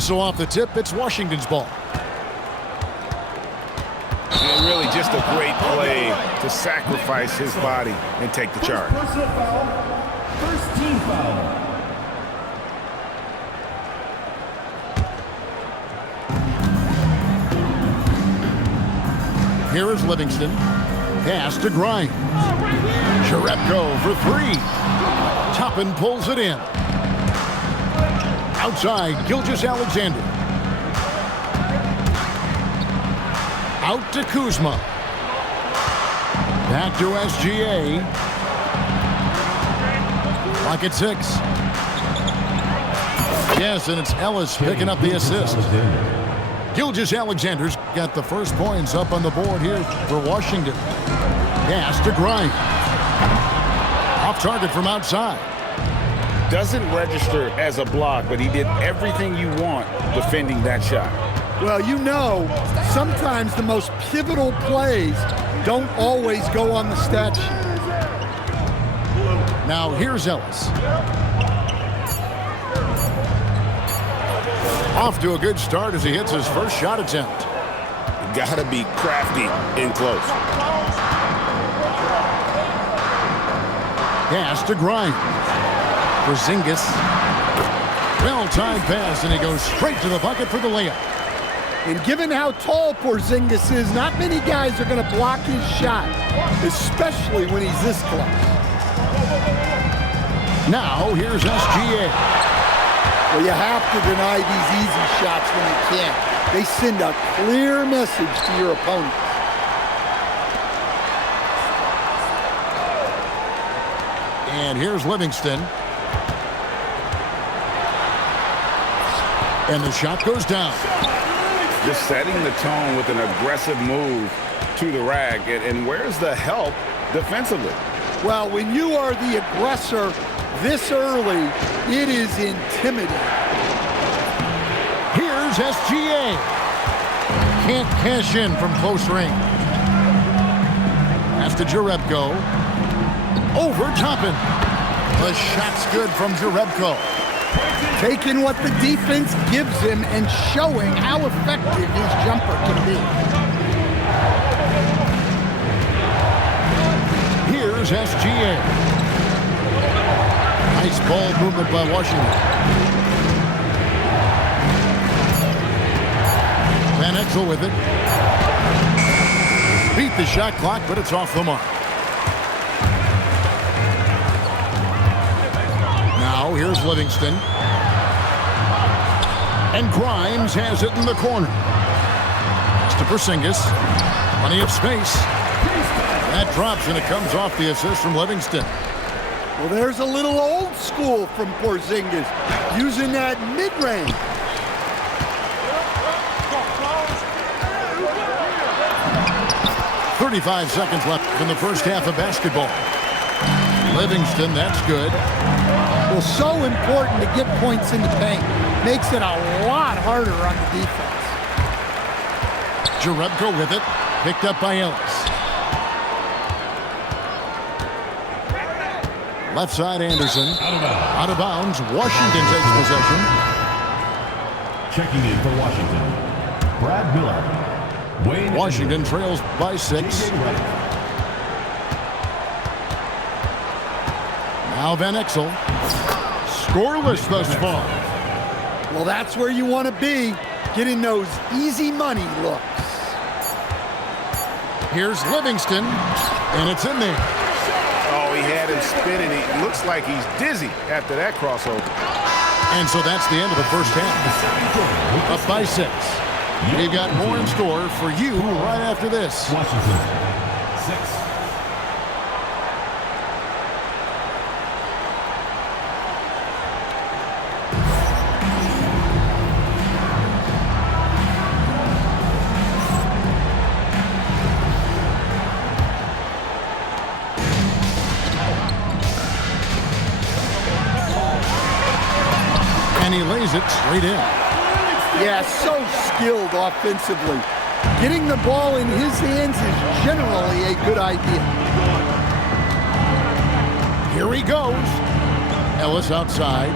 And so off the tip, it's Washington's ball. And really just a great play to sacrifice his body and take the charge. Personal foul. First team foul. Here is Livingston. Pass to Grimes. Jerebko for three. Toppin pulls it in. Outside, Gilgeous-Alexander. Out to Kuzma. Back to SGA. Clock at 6. Yes, and it's Ellis picking up the assist. Gilgeous-Alexander's got the first points up on the board here for Washington. Pass to Grimes. Off target from outside. Doesn't register as a block, but he did everything you want defending that shot. Well, you know, sometimes the most pivotal plays don't always go on the stat sheet. Now here's Ellis. Off to a good start as he hits his first shot attempt. You gotta be crafty in close. Pass to Grimes. Porzingis. Well-timed pass, and he goes straight to the bucket for the layup. And given how tall Porzingis is, not many guys are going to block his shot, especially when he's this close. Now, here's SGA. Well, you have to deny these easy shots when you can. They send a clear message to your opponents. And here's Livingston. And the shot goes down. Just setting the tone with an aggressive move to the rack. And where's the help defensively? Well, when you are the aggressor this early, it is intimidating. Here's SGA. Can't cash in from close range. Pass to Jerebko. Over Toppin. The shot's good from Jerebko. Taking what the defense gives him and showing how effective his jumper can be. Here's SGA. Nice ball movement by Washington. Van Exel with it. Beat the shot clock, but it's off the mark. Now here's Livingston. And Grimes has it in the corner. Pass to Porzingis. Plenty of space. That drops, and it comes off the assist from Livingston. Well, there's a little old school from Porzingis, using that mid-range. .35 seconds left in the first half of basketball. Livingston, that's good. Well, so important to get points in the paint. Makes it a lot harder on the defense. Jerebko with it. Picked up by Ellis. Left side, Anderson. Out of bounds. Washington takes possession. Checking in for Washington, Brad Miller. Washington trails by 6. Now Van Exel. Scoreless thus far. Well, that's where you want to be, getting those easy money looks. Here's Livingston, and it's in there. Oh, he had him spinning. It looks like he's dizzy after that crossover. And so that's the end of the first half. Up by 6. We've got more in store for you right after this. Washington, 6. And he lays it straight in. Yeah, so skilled offensively. Getting the ball in his hands is generally a good idea. Here he goes. Ellis outside.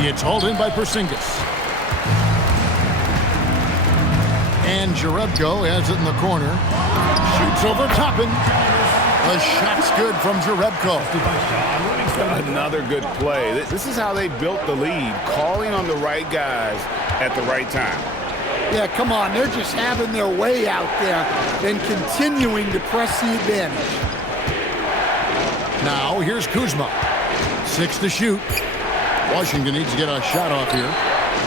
It's hauled in by Porzingis. And Jerebko has it in the corner. Shoots over Toppin. The shot's good from Jerebko. Another good play. This is how they built the lead, calling on the right guys at the right time. Yeah, come on. They're just having their way out there and continuing to press the advantage. Now here's Kuzma. 6 to shoot. Washington needs to get a shot off here.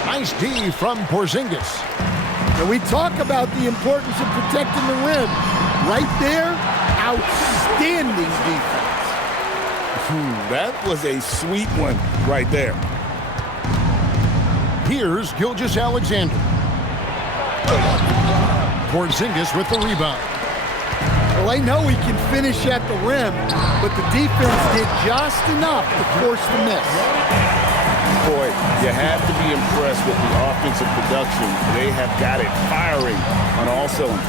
Nice D from Porzingis. And we talk about the importance of protecting the rim. Right there, outstanding defense. That was a sweet one right there. Here's Gilgeous-Alexander. Porzingis with the rebound. Well, they know he can finish at the rim, but the defense did just enough to force the miss. Boy, you have to be impressed with the offensive production. They have got it firing on all cylinders.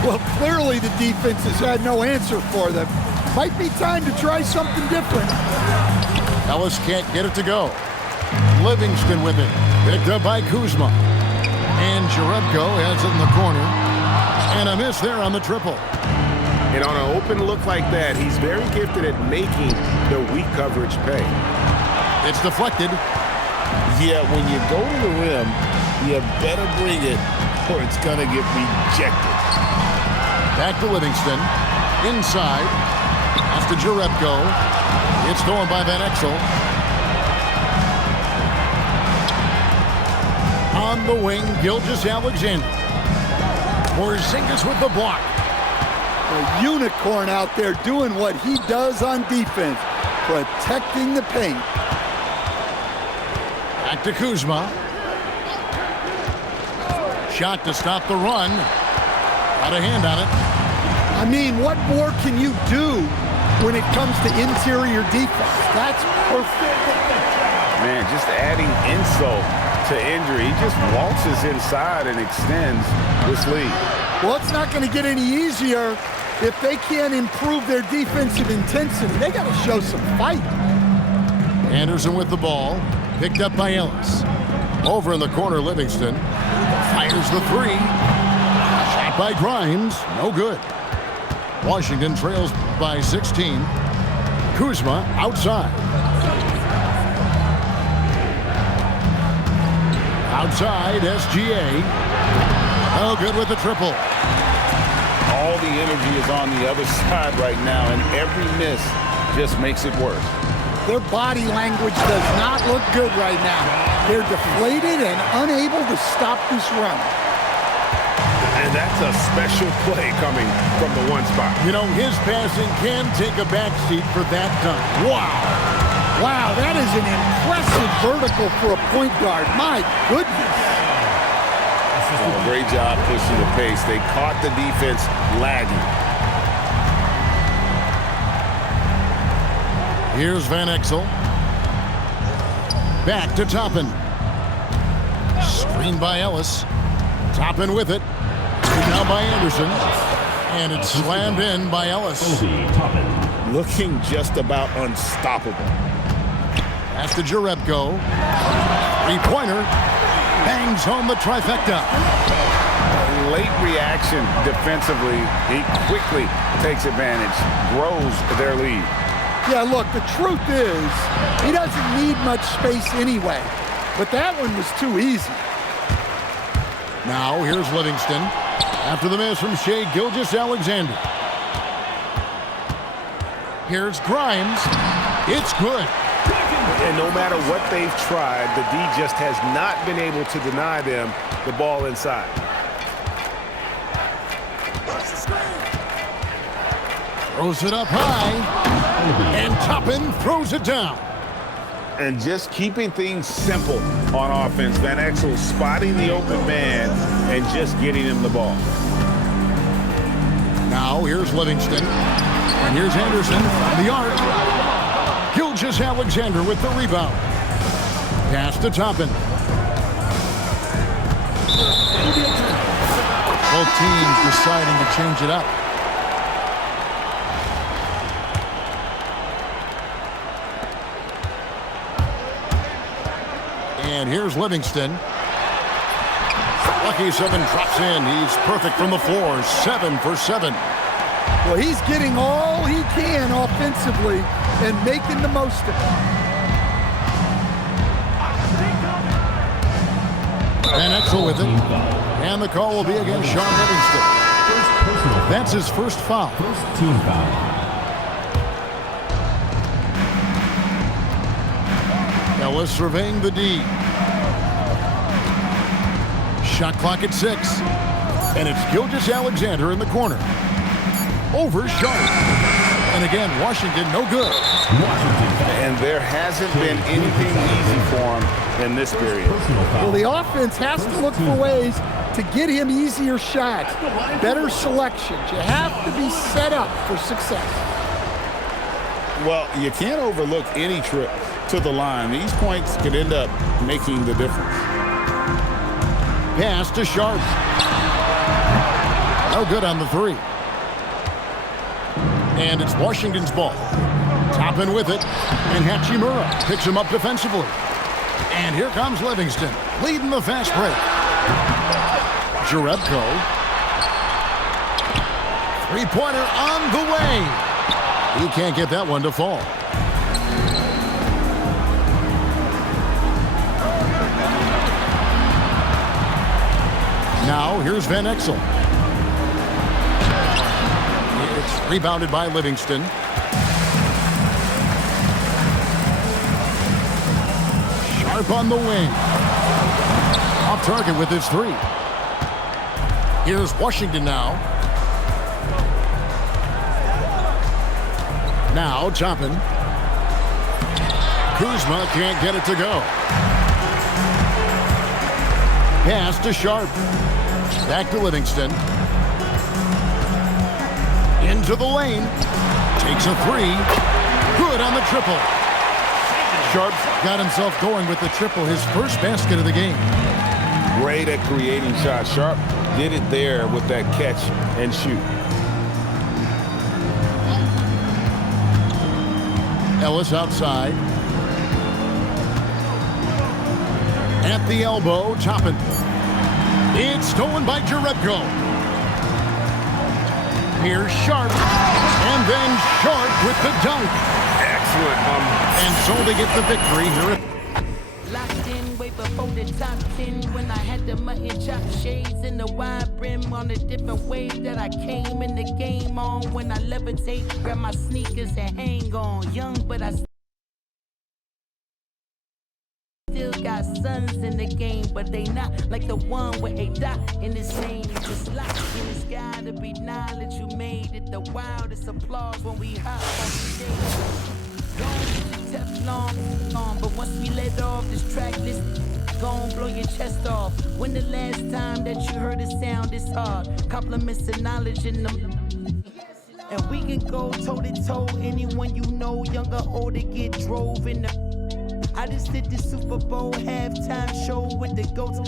Well, clearly the defense has had no answer for them. Might be time to try something different. Ellis can't get it to go. Livingston with it. Picked up by Kuzma. And Jerebko has it in the corner. And a miss there on the triple. And on an open look like that, he's very gifted at making the weak coverage pay. It's deflected. Yeah, when you go to the rim, you better bring it or it's going to get rejected. Back to Livingston. Inside. That's to Jerebko. It's stolen by Van Exel. On the wing, Gilgeous-Alexander. Porzingis with the block. A unicorn out there doing what he does on defense, protecting the paint. Back to Kuzma. Shot to stop the run. Got a hand on it. I mean, what more can you do when it comes to interior defense? That's perfect. Man, just adding insult to injury. He just waltzes inside and extends this lead. Well, it's not going to get any easier if they can't improve their defensive intensity. They got to show some fight. Anderson with the ball. Picked up by Ellis. Over in the corner, Livingston. Fires the three. Shot by Grimes. No good. Washington trails by 16. Kuzma outside. Outside, SGA. No good with the triple. All the energy is on the other side right now, and every miss just makes it worse. Their body language does not look good right now. They're deflated and unable to stop this run. And that's a special play coming from the one spot. You know, his passing can take a backseat for that dunk. Wow. Wow, that is an impressive vertical for a point guard. My goodness. Oh, great job pushing the pace. They caught the defense lagging. Here's Van Exel. Back to Toppin. Screened by Ellis. Toppin with it. Now by Anderson. And it's slammed in by Ellis. Looking just about unstoppable. That's to Jerebko. Three-pointer. Bangs home the trifecta. Late reaction defensively. He quickly takes advantage, grows their lead. Yeah, look, the truth is, he doesn't need much space anyway. But that one was too easy. Now, here's Livingston. After the miss from Shai Gilgeous-Alexander. Here's Grimes. It's good. And no matter what they've tried, the D just has not been able to deny them the ball inside. Throws it up high. And Toppin throws it down. And just keeping things simple on offense. Van Exel spotting the open man and just getting him the ball. Now here's Livingston. And here's Anderson from the arc. Gilgeous-Alexander with the rebound. Pass to Toppin. Both teams deciding to change it up. And here's Livingston. Lucky 7 drops in. He's perfect from the floor. 7 for 7. Well, he's getting all he can offensively and making the most of it. And Exel with it. And the call will be against Sean Livingston. That's his first foul. First team foul. Ellis surveying the D. Shot clock at 6. And it's Gilgeous-Alexander in the corner. Over Sharp. And again, Washington no good. And there hasn't been anything easy for him in this period. Well, the offense has to look for ways to get him easier shots, better selections. You have to be set up for success. Well, you can't overlook any trip to the line. These points could end up making the difference. Pass to Sharp. No good on the 3. And it's Washington's ball. Toppin with it. And Hachimura picks him up defensively. And here comes Livingston, leading the fast break. Jerebko. 3-pointer on the way. He can't get that one to fall. Now here's Van Exel. It's rebounded by Livingston. Sharp on the wing. Off target with his 3. Here's Washington now. Now Toppin. Kuzma can't get it to go. Pass to Sharp. Back to Livingston. Into the lane. Takes a 3. Good on the triple. Sharp got himself going with the triple, his first basket of the game. Great at creating shots. Sharp did it there with that catch and shoot. Ellis outside. At the elbow, Toppin. It's stolen by Jerebko. Here's Sharp. And then Sharp with the dunk. Excellent. And so they get the victory here. Locked in way before the top 10 when I had the mutton chop shades and the wide brim on a different wave that I came in the game on. When I levitate, grab my sneakers and hang on. Young, but I still got sons in the game, but they not like the one with a dot in his name. Just locked in the sky to be knowledge you made it. The wildest applause when we hop on the stage. Teflon on, but once we let off this track list, gon' blow your chest off. When the last time that you heard a sound this hard? Compliments and knowledge in them. And we can go toe to toe. Anyone you know, young or old, to get drove in the. I just did the Super Bowl halftime show with the GOATs.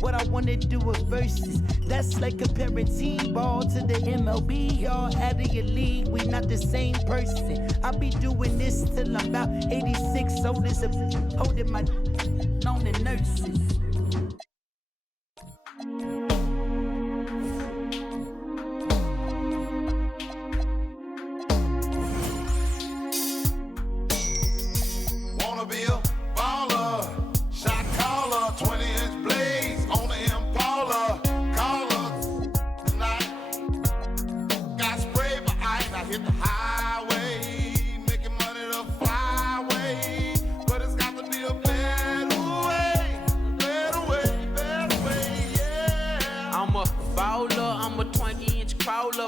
What I wanna do with verses. That's like comparing T-ball to the MLB. Y'all out of your league, we not the same person. I'll be doing this till I'm about 86. So this holding my on the nurses.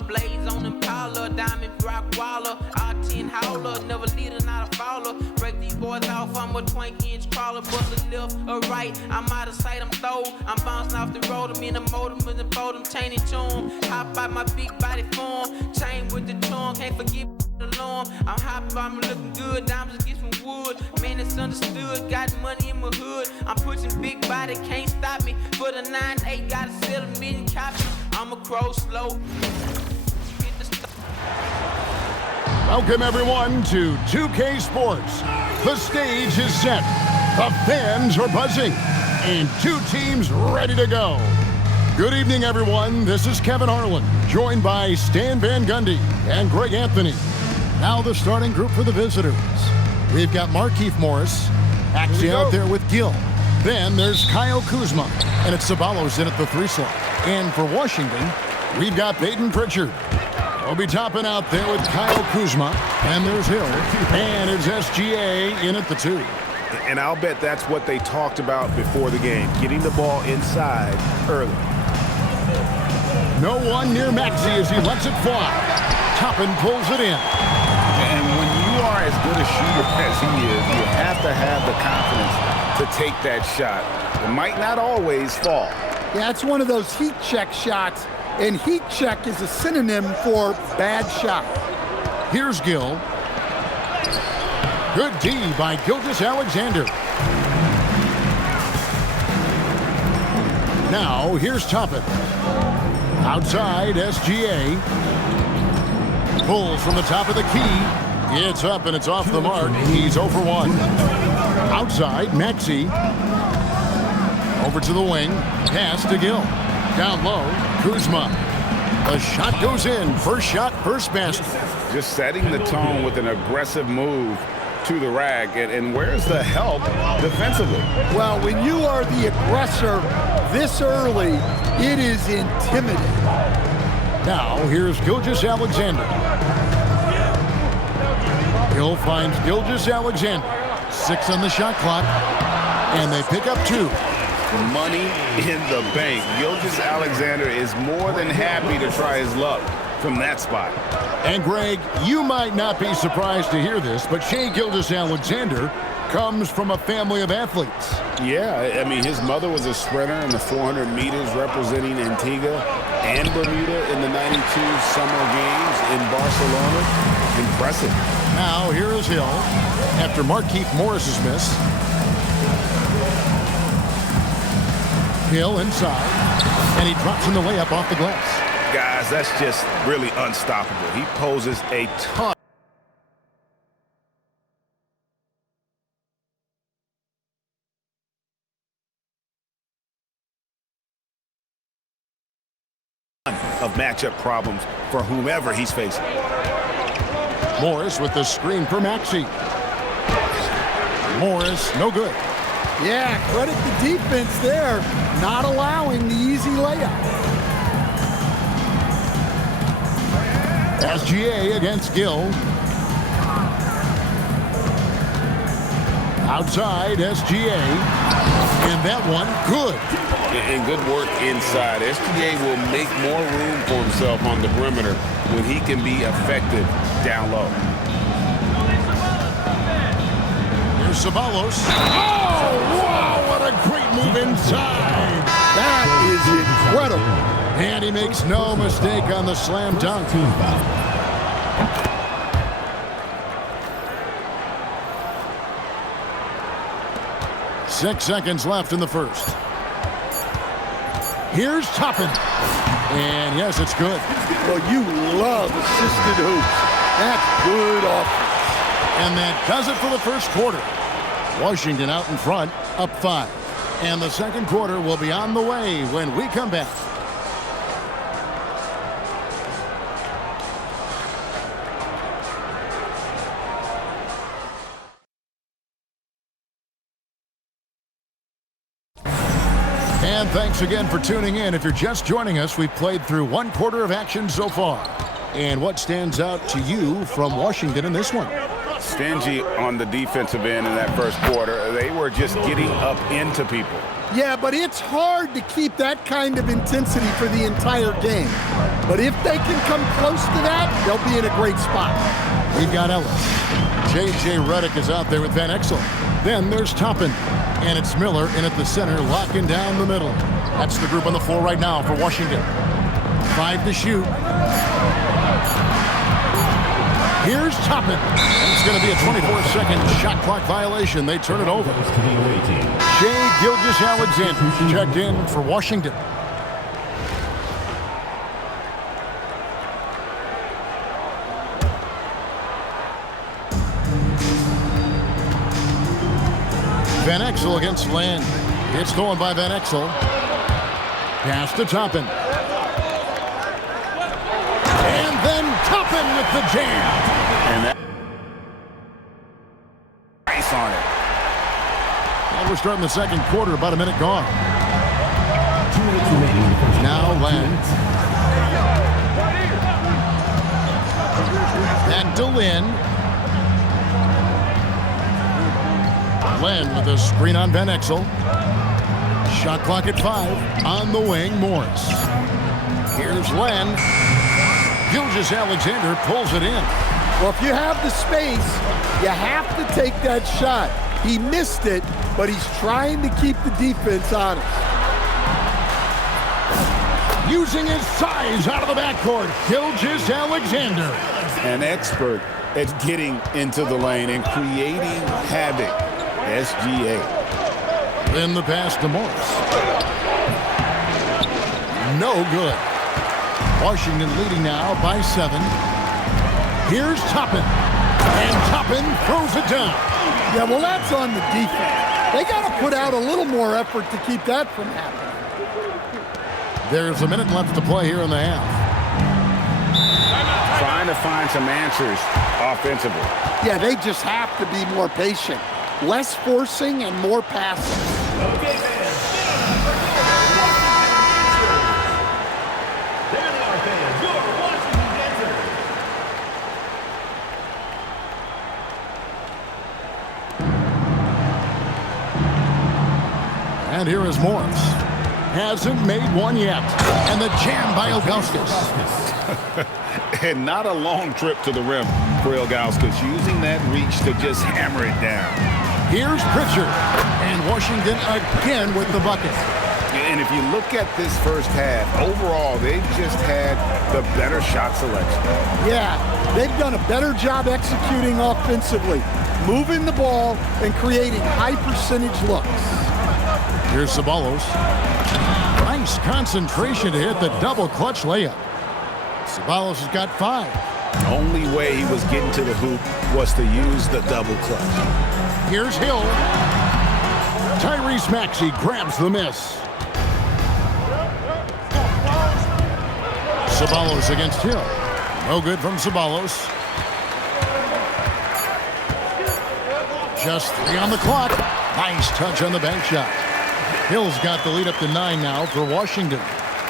Blaze on them collar, diamond rock waller, R10 howler, never leader, not a fouler. Break these boys off, I'm a 20-inch crawler, bust a left or right, I'm out of sight, I'm throw. I'm bouncing off the road, I'm in the motor, with the photo, I'm chaining tune. Hop out my big body form, chain with the charm, can't forget the alarm. I'm hopping, I'm looking good, diamonds get some wood. Man, it's understood, got money in my hood. I'm pushing big body, can't stop me. For the 9-8, gotta sell a million copies. I'm a crow slow. Welcome everyone to 2K Sports. The stage is set The fans are buzzing, and two teams ready to go. Good evening, everyone. This is Kevin Harlan, joined by Stan Van Gundy and Greg Anthony. Now the starting group for the visitors. We've got Markieff Morris, actually out there with Gill. Then there's Kyle Kuzma, and it's Ceballos in at the 3 slot. And for Washington, we've got Peyton Pritchard. We'll be topping out there with Kyle Kuzma, and there's Hill, and it's SGA in at the 2. And I'll bet that's what they talked about before the game, getting the ball inside early. No one near Maxey as he lets it fly. Toppin pulls it in. And when you are as good a shooter as he is, you have to have the confidence to take that shot. It might not always fall. Yeah, it's one of those heat check shots, and heat check is a synonym for bad shot. Here's Gill. Good D by Gilgeous-Alexander. Now, here's Toppin. Outside, SGA. Pulls from the top of the key. It's up and it's off the mark. He's 0 for 1. Outside, Maxey. Over to the wing. Pass to Gill. Down low, Kuzma. The shot goes in. First shot, first basket. Just setting the tone with an aggressive move to the rack. And where's the help defensively? Well, when you are the aggressor this early, it is intimidating. Now, here's Gilgeous-Alexander. Hill finds Gilgeous-Alexander. 6 on the shot clock, and they pick up 2. Money in the bank. Gilgeous-Alexander is more than happy to try his luck from that spot. And Greg, you might not be surprised to hear this, but Shai Gilgeous-Alexander comes from a family of athletes. Yeah, I mean, his mother was a sprinter in the 400 meters representing Antigua and Bermuda in the 92 Summer Games in Barcelona. Impressive. Now, here is Hill after Markieff Morris's miss. Hill inside, and he drops in the layup off the glass. Guys, that's just really unstoppable. He poses a ton of matchup problems for whomever he's facing. Morris with the screen for Maxey. Morris, no good. Yeah, credit the defense there, not allowing the easy layup. SGA against Gill. Outside, SGA. And that one, good. And good work inside. SGA will make more room for himself on the perimeter when he can be effective down low. Here's Ceballos. Oh, wow, what a great move inside. That is incredible. And he makes no mistake on the slam dunk. 6 seconds left in the first. Here's Toppin. And yes, it's good. Well, you love assisted hoops. That's good offense. And that does it for the first quarter. Washington out in front, up 5. And the second quarter will be on the way when we come back. And thanks again for tuning in. If you're just joining us, we've played through 1 quarter of action so far. And what stands out to you from Washington in this one? Stingy on the defensive end in that first quarter. They were just getting up into people. Yeah, but it's hard to keep that kind of intensity for the entire game. But if they can come close to that, they'll be in a great spot. We've got Ellis. J.J. Redick is out there with Van Exel. Then there's Toppin. And it's Miller in at the center, locking down the middle. That's the group on the floor right now for Washington. 5 to shoot. Here's Toppin. And it's going to be a 24-second shot clock violation. They turn it over. Shai Gilgeous-Alexander checked in for Washington. Van Exel Exel against Land. It's stolen by Van Exel. Pass to Toppin. And then Toppin with the jam. And that nice on it. And we're starting the second quarter, about a minute gone. 2 minutes remaining in the first Now half. Land. Back to Lynn. Len with a screen on Van Exel. Shot clock at 5. On the wing, Morris. Here's Len. Gilgeous-Alexander pulls it in. Well, if you have the space, you have to take that shot. He missed it, but he's trying to keep the defense honest. Using his size out of the backcourt, Gilgeous-Alexander. An expert at getting into the lane and creating havoc. SGA. Then the pass to Morris. No good. Washington leading now by 7. Here's Toppin. And Toppin throws it down. Yeah, well, that's on the defense. They got to put out a little more effort to keep that from happening. There's a minute left to play here in the half. Trying to find some answers offensively. Yeah, they just have to be more patient. Less forcing and more passing. Okay, fans. There they are, fans. Your Washington's answer. And here is Morris. Hasn't made one yet. And the jam by Ilgauskas. And not a long trip to the rim for Ilgauskas, using that reach to just hammer it down. Here's Pritchard. And Washington again with the bucket. And if you look at this first half, overall, they've just had the better shot selection. Yeah, they've done a better job executing offensively, moving the ball and creating high percentage looks. Here's Ceballos. Nice concentration to hit the double clutch layup. Ceballos has got 5. Only way he was getting to the hoop was to use the double clutch. Here's Hill. Tyrese Maxey grabs the miss. Ceballos against Hill. No good from Ceballos. Just 3 on the clock. Nice touch on the bank shot. Hill's got the lead up to 9 now for Washington.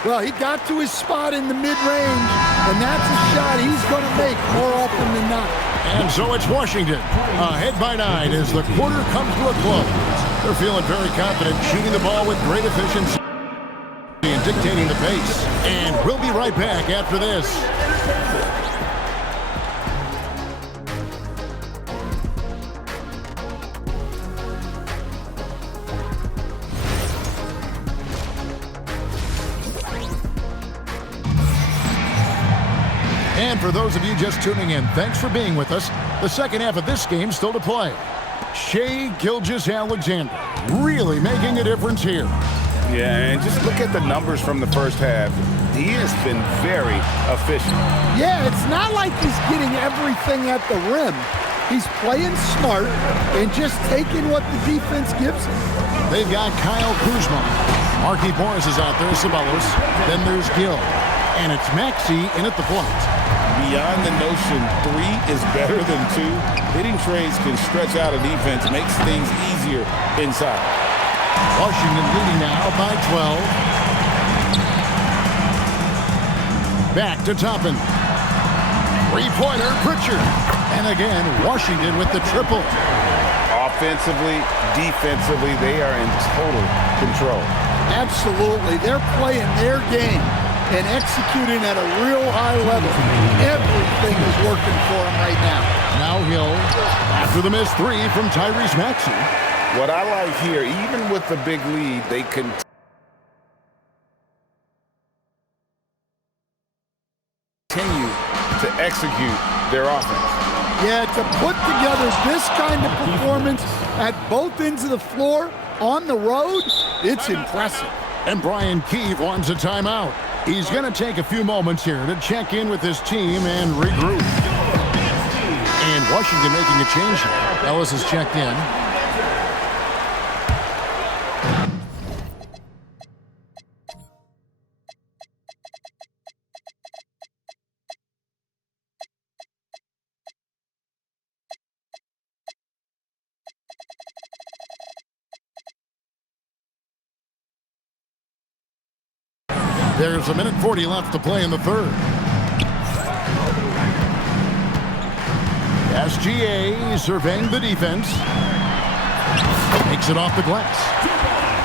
Well, he got to his spot in the mid-range, and that's a shot he's going to make more often than not. And so it's Washington, ahead by 9 as the quarter comes to a close. They're feeling very confident, shooting the ball with great efficiency and dictating the pace. And we'll be right back after this. And for those of you just tuning in, thanks for being with us. The second half of this game still to play. Shai Gilgeous-Alexander really making a difference here. Yeah, and just look at the numbers from the first half. He has been very efficient. Yeah, it's not like he's getting everything at the rim. He's playing smart and just taking what the defense gives him. They've got Kyle Kuzma. Marquise Morris is out there, Ceballos. Then there's Gill. And it's Maxey in at the point. Beyond the notion 3 is better than 2, hitting trades can stretch out a defense, makes things easier inside. Washington leading now by 12. Back to Toppin. 3-pointer, Pritchard. And again, Washington with the triple. Offensively, defensively, they are in total control. Absolutely. They're playing their game and executing at a real high level. Everything is working for them right now. Now Hill, after the missed 3 from Tyrese Maxey. What I like here, even with the big lead, they continue to execute their offense. Yeah, to put together this kind of performance at both ends of the floor on the road, it's impressive. And Brian Keefe wants a timeout. He's going to take a few moments here to check in with his team and regroup. And Washington making a change here. Ellis has checked in. There's a minute 40 left to play in the third. SGA surveying the defense. Takes it off the glass.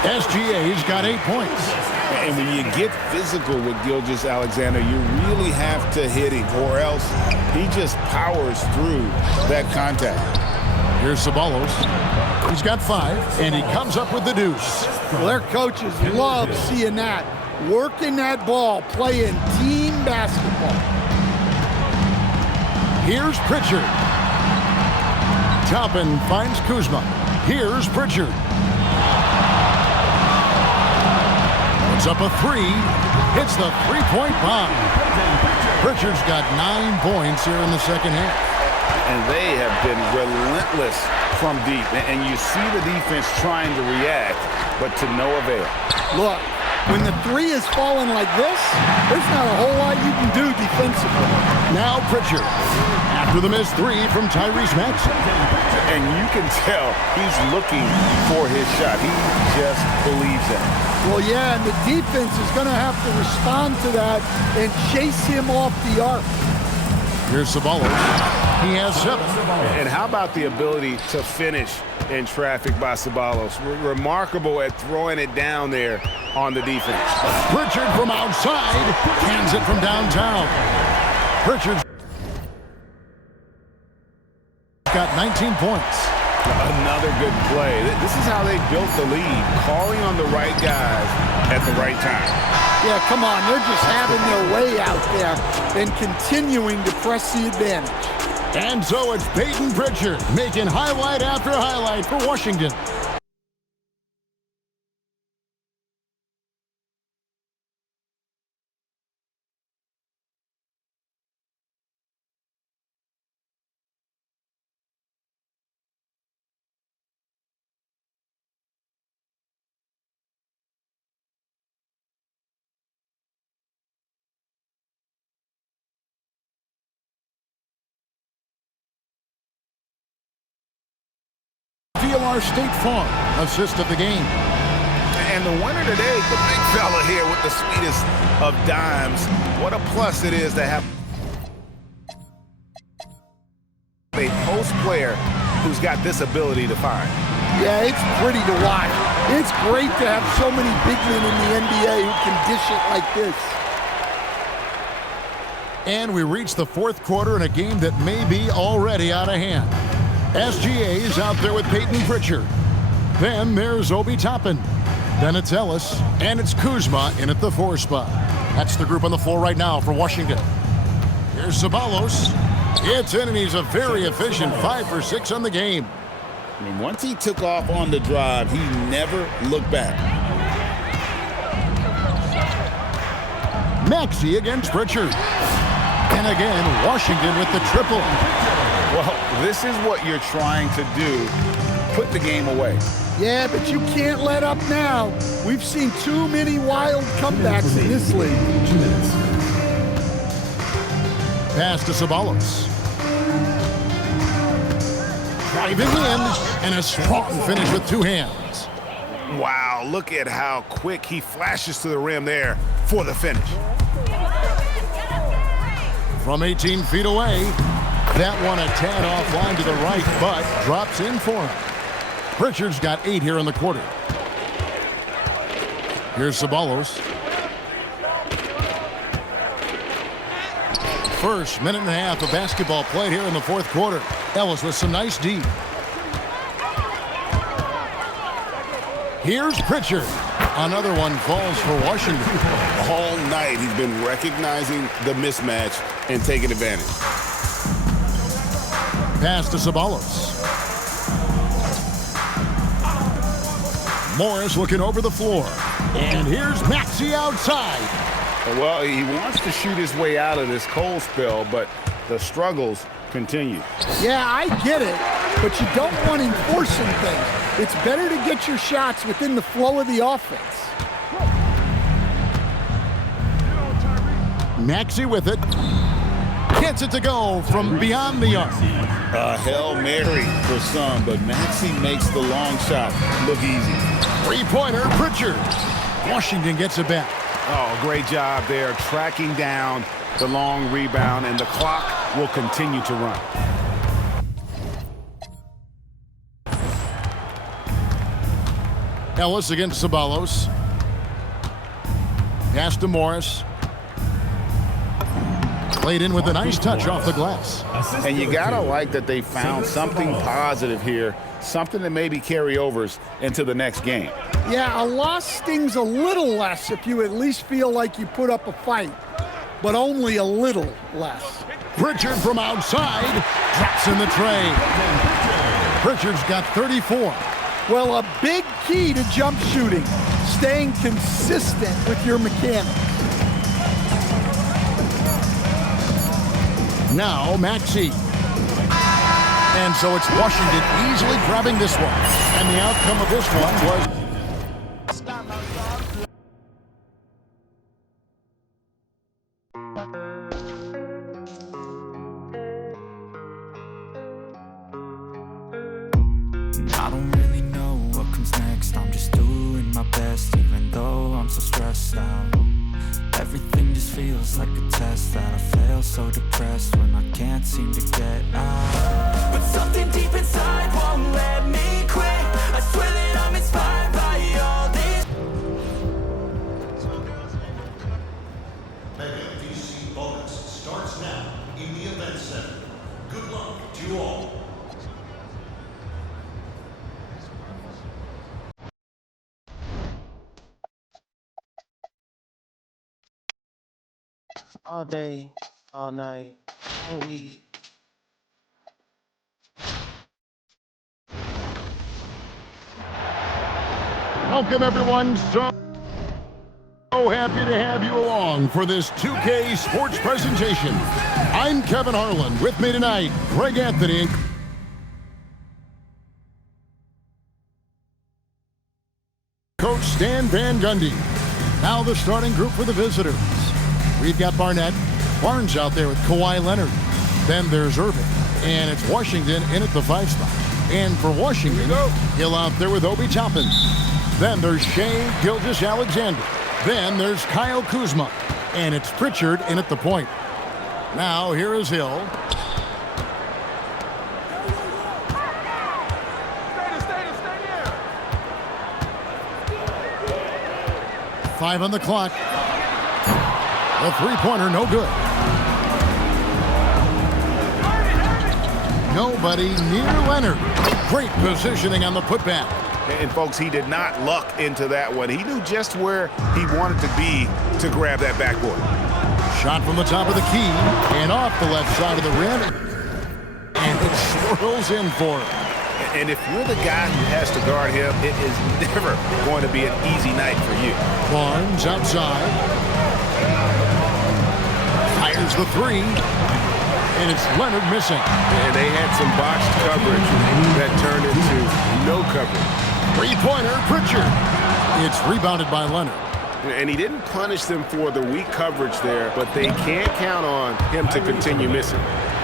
SGA's got 8 points. And when you get physical with Gilgeous-Alexander, you really have to hit him, or else he just powers through that contact. Here's Ceballos. He's got 5, and he comes up with the deuce. Well, their coaches love seeing that. Working that ball, playing team basketball. Here's Pritchard. Toppin finds Kuzma. Here's Pritchard. Puts up a 3. Hits the three-point bomb. Pritchard's got 9 points here in the second half. And they have been relentless from deep. And you see the defense trying to react, but to no avail. Look, when the 3 is falling like this, there's not a whole lot you can do defensively. Now Pritchard. After the missed 3 from Tyrese Maxey. And you can tell he's looking for his shot. He just believes in it. Well, yeah, and the defense is going to have to respond to that and chase him off the arc. Here's Ceballos. He has 7. And how about the ability to finish in traffic by Ceballos? Remarkable at throwing it down there on the defense. Pritchard from outside. Hands it from downtown. Pritchard's got 19 points. Another good play. This is how they built the lead, calling on the right guys at the right time. Yeah, come on. They're just having their way out there and continuing to press the advantage. And so it's Peyton Pritchard making highlight after highlight for Washington. Our State Farm assist of the game. And the winner today, the big fella here with the sweetest of dimes. What a plus it is to have a post player who's got this ability to find. Yeah, it's pretty to watch. It's great to have so many big men in the NBA who can dish it like this. And we reach the fourth quarter in a game that may be already out of hand. SGA is out there with Peyton Pritchard. Then there's Obi Toppin. Then it's Ellis, and it's Kuzma in at the 4 spot. That's the group on the floor right now for Washington. Here's Ceballos. It's in, and he's a very efficient 5 for 6 on the game. I mean, once he took off on the drive, he never looked back. Maxey against Pritchard. And again, Washington with the triple. Well, this is what you're trying to do. Put the game away. Yeah, but you can't let up now. We've seen too many wild comebacks in this league. 2 minutes. Pass to Ceballos. Driving in, and a strong finish with 2 hands. Wow, look at how quick he flashes to the rim there for the finish. From 18 feet away. That one a tad offline to the right, but drops in for him. Pritchard's got 8 here in the quarter. Here's Ceballos. First minute and a half of basketball played here in the fourth quarter. Ellis with some nice D. Here's Pritchard. Another one falls for Washington. All night he's been recognizing the mismatch and taking advantage. Pass to Ceballos. Morris looking over the floor. And here's Maxey outside. Well, he wants to shoot his way out of this cold spell, but the struggles continue. Yeah, I get it, but you don't want him forcing things. It's better to get your shots within the flow of the offense. Maxey with it. Gets it to go from beyond the arc. A Hail Mary for some, but Maxey makes the long shot look easy. 3-pointer, Pritchard. Washington gets it back. Oh, great job there, tracking down the long rebound, and the clock will continue to run. Ellis against Ceballos. Pass to Morris. Played in with a nice touch off the glass. And you gotta like that they found something positive here, something that maybe carry overs into the next game. Yeah, a loss stings a little less if you at least feel like you put up a fight, but only a little less. Pritchard from outside drops in the tray. Pritchard's got 34. Well, a big key to jump shooting, staying consistent with your mechanics. Now Maxey. And so it's Washington easily grabbing this one. And the outcome of this one was... I don't really know what comes next. I'm just doing my best, even though I'm so stressed out. Everything just feels like a test that I fail, so depressed when I can't seem to get out. But something deep inside won't let me quit. I swear that I'm inspired by all these. Mega DC bonus starts now in the event center. Good luck to you all. All day, all night, all week. Welcome, everyone. So happy to have you along for this 2K Sports presentation. I'm Kevin Harlan. With me tonight, Greg Anthony. Coach Stan Van Gundy. Now the starting group for the visitors. We've got Barnett. Barnes out there with Kawhi Leonard. Then there's Irving. And it's Washington in at the 5 spot. And for Washington, Hill out there with Obi Toppin. Then there's Shea Gilgeous-Alexander. Then there's Kyle Kuzma. And it's Pritchard in at the point. Now here is Hill. Five on the clock. The three-pointer, no good. Nobody near Leonard. Great positioning on the putback. And folks, he did not luck into that one. He knew just where he wanted to be to grab that backboard. Shot from the top of the key and off the left side of the rim. And it swirls in for him. And if you're the guy who has to guard him, it is never going to be an easy night for you. Barnes outside. Fires the three. And it's Leonard missing. And they had some botched coverage that turned into no coverage. Three-pointer, Pritchard. It's rebounded by Leonard. And he didn't punish them for the weak coverage there, but they can't count on him to continue missing.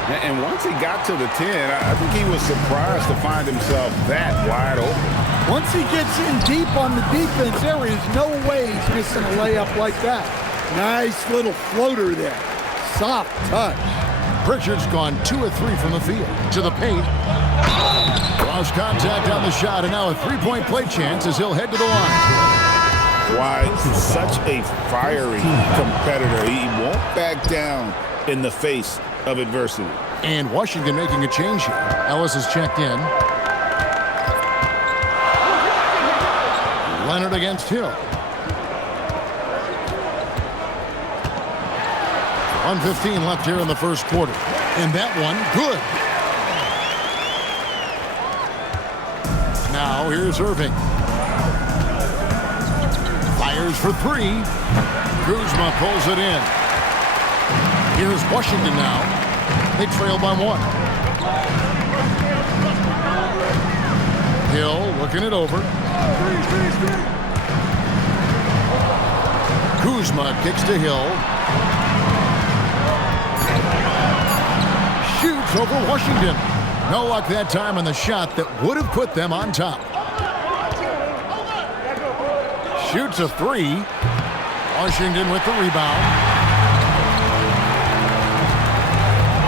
And once he got to the 10, I think he was surprised to find himself that wide open. Once he gets in deep on the defense, there is no way he's missing a layup like that. Nice little floater there. Soft touch. Pritchard's gone 2 of 3 from the field. To the paint. Lost contact on the shot, and now a three-point play chance as he'll head to the line. Why, such a fiery competitor. He won't back down in the face of adversity. And Washington making a change here. Ellis has checked in. Leonard against Hill. 1:15 left here in the first quarter. And that one, good. Now here's Irving. Fires for three. Kuzma pulls it in. Here's Washington now. They trail by 1. Hill looking it over. Kuzma kicks to Hill. Shoots over Washington. No luck that time on the shot that would have put them on top. Shoots a three. Washington with the rebound.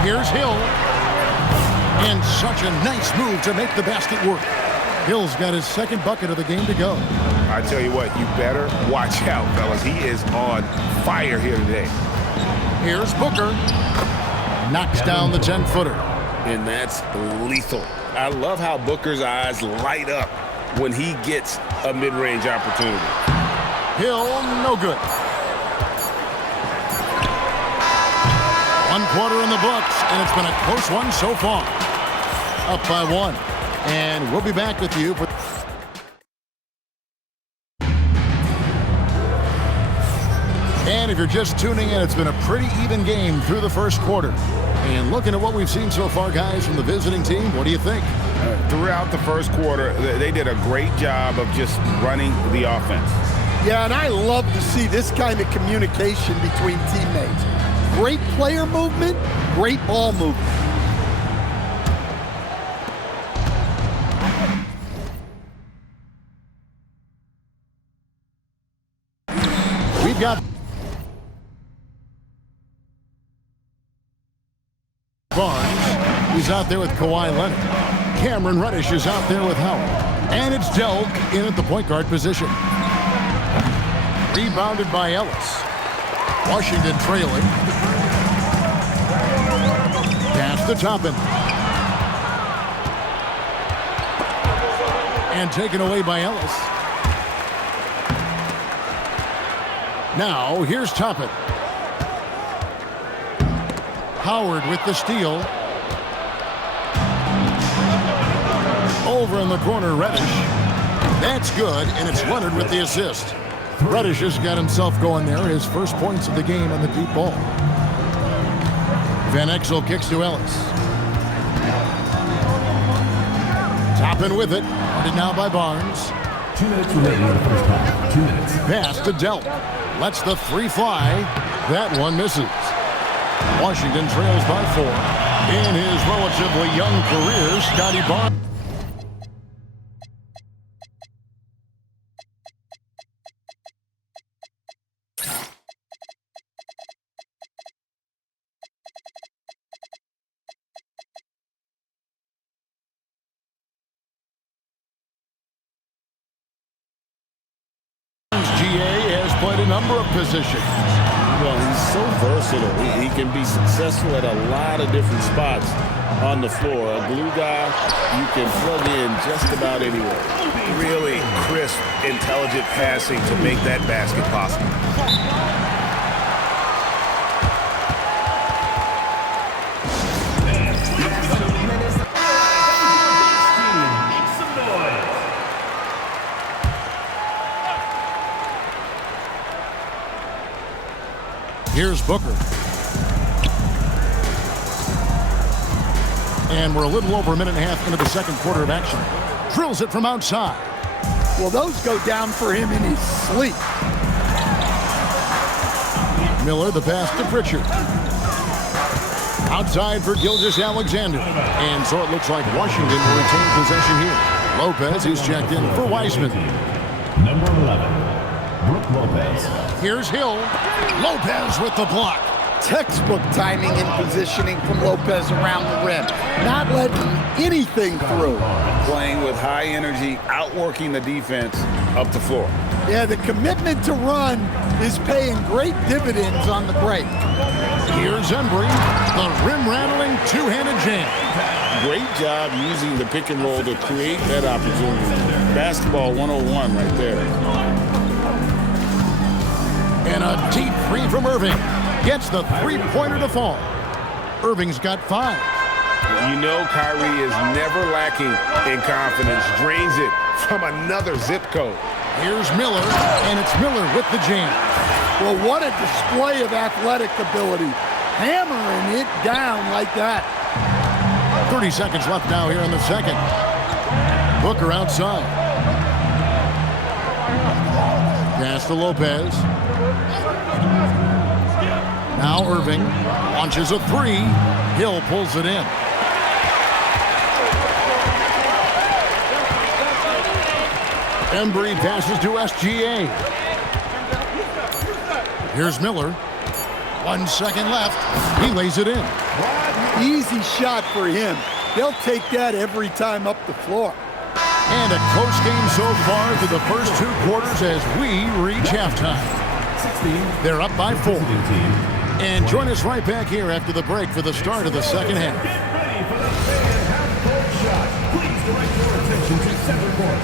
Here's Hill. And such a nice move to make the basket work. Hill's got his second bucket of the game to go. I tell you what, you better watch out, fellas. He is on fire here today. Here's Booker. Knocks down the 10-footer. And that's lethal. I love how Booker's eyes light up when he gets a mid-range opportunity. Hill, no good. 1 quarter in the books, and it's been a close one so far. Up by 1. And we'll be back with you for... And if you're just tuning in, it's been a pretty even game through the first quarter. And looking at what we've seen so far, guys, from the visiting team, what do you think? Throughout the first quarter, they did a great job of just running the offense. Yeah, and I love to see this kind of communication between teammates. Great player movement, great ball movement. We've got Barnes. He's out there with Kawhi Leonard. Cameron Reddish is out there with Howard. And it's Delk in at the point guard position. Rebounded by Ellis. Washington trailing. Pass to Toppin. And taken away by Ellis. Now, here's Toppin. Howard with the steal. Over in the corner, Reddish. That's good, and it's Leonard with the assist. Reddish has got himself going there. His first points of the game on the deep ball. Van Exel kicks to Ellis. Toppin with it. Guarded now by Barnes. 2 minutes remaining in the first half. 2 minutes. Pass to Delk. Lets the 3 fly. That one misses. Washington trails by 4. In his relatively young career, Scotty Barnes. A number of positions. Well, he's so versatile. He can be successful at a lot of different spots on the floor. A glue guy, you can plug in just about anywhere. Really crisp, intelligent passing to make that basket possible. Here's Booker. And we're a little over a minute and a half into the second quarter of action. Drills it from outside. Well, those go down for him in his sleep. Miller, the pass to Pritchard. Outside for Gilgeous-Alexander. And so it looks like Washington will retain possession here. Lopez is checked in for Wiseman. Number 11, Brook Lopez. Here's Hill. Lopez with the block. Textbook timing and positioning from Lopez around the rim. Not letting anything through. Playing with high energy, outworking the defense up the floor. Yeah, the commitment to run is paying great dividends on the break. Here's Embry, the rim-rattling two-handed jam. Great job using the pick and roll to create that opportunity. Basketball 101 right there. And a deep three from Irving. Gets the three-pointer to fall. Irving's got 5. You know Kyrie is never lacking in confidence. Drains it from another zip code. Here's Miller, and it's Miller with the jam. Well, what a display of athletic ability. Hammering it down like that. 30 seconds left now here in the second. Booker outside. Pass to Lopez. Now Irving launches a 3. Hill pulls it in. Embry passes to SGA. Here's Miller. 1 second left. He lays it in. Easy shot for him. They'll take that every time up the floor. And a close game so far through the first 2 quarters as we reach halftime. They're up by 4. And join us right back here after the break for the start of the second half. Get ready for the big half-court shot. Please direct your attention to center court.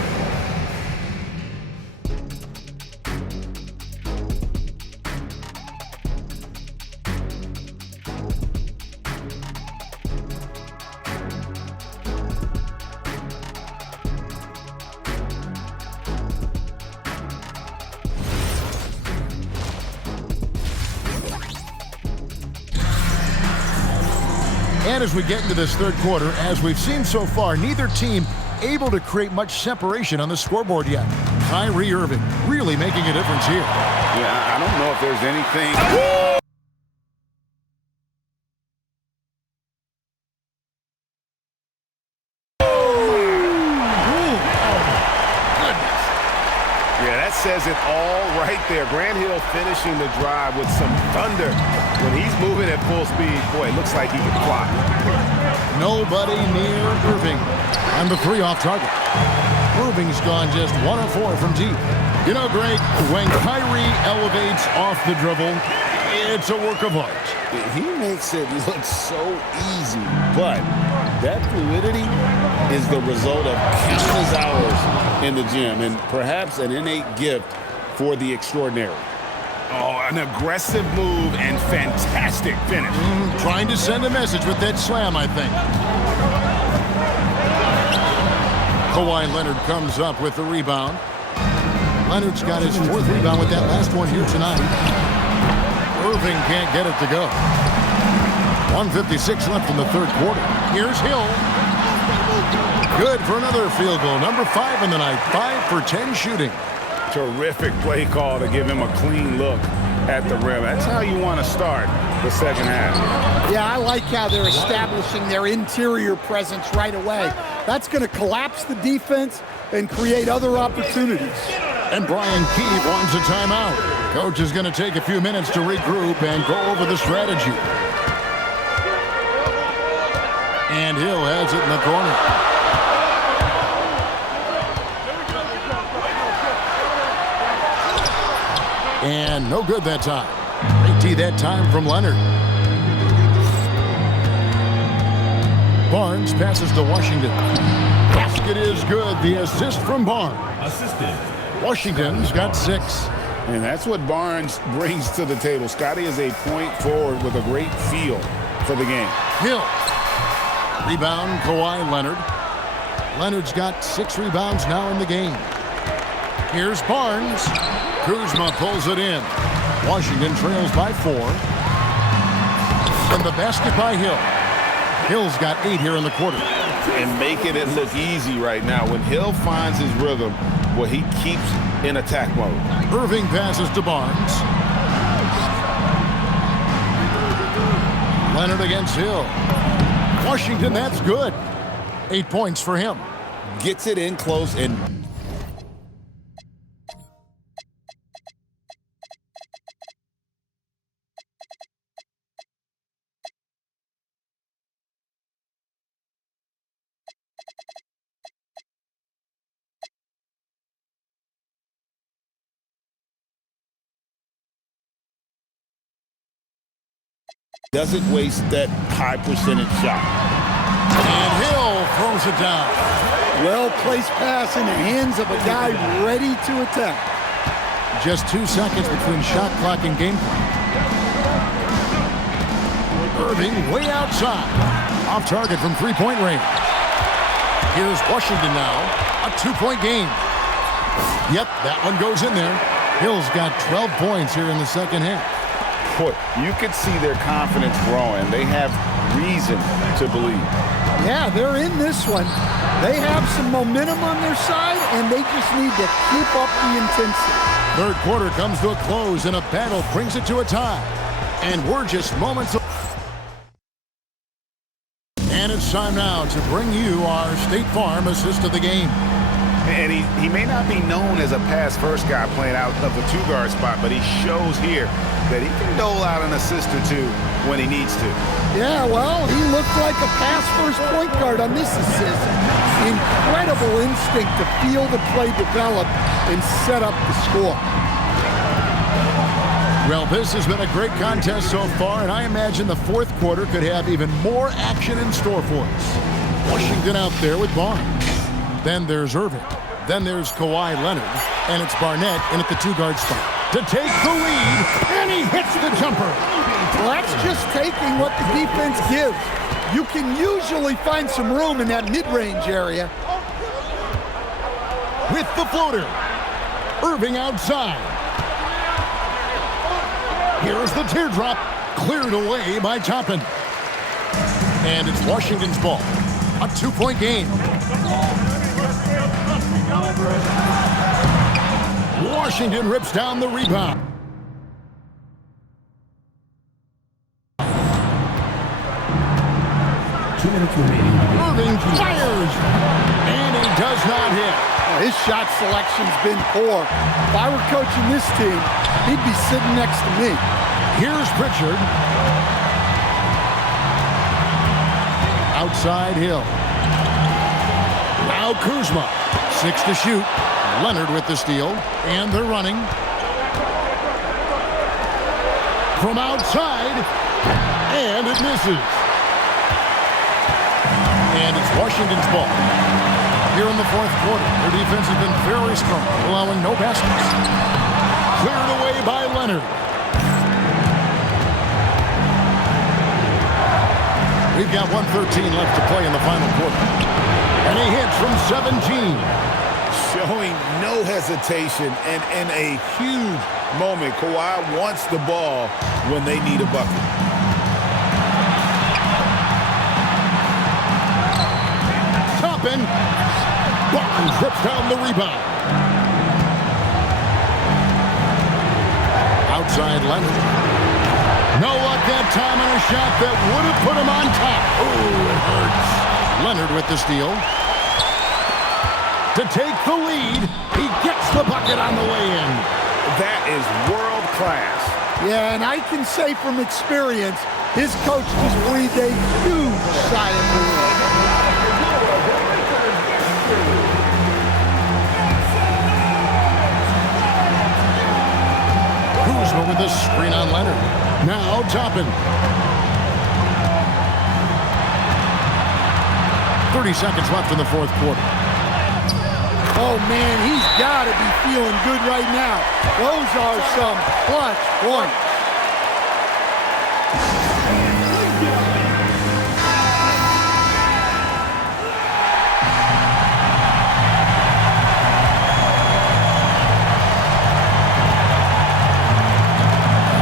And as we get into this third quarter, as we've seen so far, neither team able to create much separation on the scoreboard yet. Kyrie Irving really making a difference here. Yeah, I don't know if there's anything. Says it all right there. Grant Hill finishing the drive with some thunder. When he's moving at full speed, boy, it looks like he can fly. Nobody near Irving on the 3 off target. Irving's gone just 1 of 4 from deep. You know, Greg, when Kyrie elevates off the dribble, it's a work of art. He makes it look so easy, but that fluidity is the result of countless hours in the gym and perhaps an innate gift for the extraordinary. Oh, an aggressive move and fantastic finish. Trying to send a message with that slam, I think. Kawhi Leonard comes up with the rebound. Leonard's got his 4th rebound with that last one here tonight. Irving can't get it to go. 1:56 left in the third quarter. Here's Hill. Good for another field goal. Number 5 in the night. 5 for 10 shooting. Terrific play call to give him a clean look at the rim. That's how you want to start the second half. Yeah, I like how they're establishing their interior presence right away. That's going to collapse the defense and create other opportunities. And Brian Keefe wants a timeout. Coach is going to take a few minutes to regroup and go over the strategy. And Hill has it in the corner. And no good that time. Great tee that time from Leonard. Barnes passes to Washington. Basket is good. The assist from Barnes. Assisted. Washington's got 6. And that's what Barnes brings to the table. Scotty is a point forward with a great feel for the game. Hill. Rebound, Kawhi Leonard. Leonard's got 6 rebounds now in the game. Here's Barnes. Kuzma pulls it in. Washington trails by 4. And the basket by Hill. Hill's got 8 here in the quarter. And making it look easy right now. When Hill finds his rhythm, well, he keeps in attack mode. Irving passes to Barnes. Leonard against Hill. Washington, that's good. 8 points for him. Gets it in close and... doesn't waste that high percentage shot. And Hill throws it down. Well-placed pass in the hands of a guy ready to attack. Just 2 seconds between shot clock and game clock. Irving way outside. Off target from 3-point range. Here's Washington now. A 2-point game. Yep, that one goes in there. Hill's got 12 points here in the second half. Boy, you could see their confidence growing. They have reason to believe. Yeah, they're in this one. They have some momentum on their side, and they just need to keep up the intensity. Third quarter comes to a close, and a battle brings it to a tie. And we're just moments away. And it's time now to bring you our State Farm assist of the game. And he may not be known as a pass-first guy playing out of the two-guard spot, but he shows here that he can dole out an assist or two when he needs to. Yeah, well, he looked like a pass-first point guard on this assist. Incredible instinct to feel the play develop and set up the score. Well, this has been a great contest so far, and I imagine the fourth quarter could have even more action in store for us. Washington out there with Barnes. Then there's Irving. Then there's Kawhi Leonard. And it's Barnett in at the two-guard spot to take the lead, and he hits the jumper. Well, that's just taking what the defense gives. You can usually find some room in that mid-range area. With the floater. Irving outside. Here's the teardrop. Cleared away by Toppin. And it's Washington's ball. A two-point game. Washington rips down the rebound. Irving fires, and he does not hit. His shot selection's been poor. If I were coaching this team, he'd be sitting next to me. Here's Pritchard. Outside Hill. Now Kuzma. 6 to shoot. Leonard with the steal, and they're running. From outside, and it misses. And it's Washington's ball. Here in the fourth quarter, their defense has been very strong, allowing no baskets. Cleared away by Leonard. We've got 1:13 left to play in the final quarter. And he hits from 17. Showing no hesitation, and in a huge moment, Kawhi wants the ball when they need a bucket. Toppin. Barnes rips down the rebound. Outside Leonard. No luck that time on a shot that would have put him on top. Oh, it hurts. Leonard with the steal. To take the lead, he gets the bucket on the way in. That is world class. Yeah, and I can say from experience, his coach just breathed a huge sigh of relief. Kuzma with the screen on Leonard. Now Toppin. 30 seconds left in the fourth quarter. Oh, man, he's got to be feeling good right now. Those are some clutch points.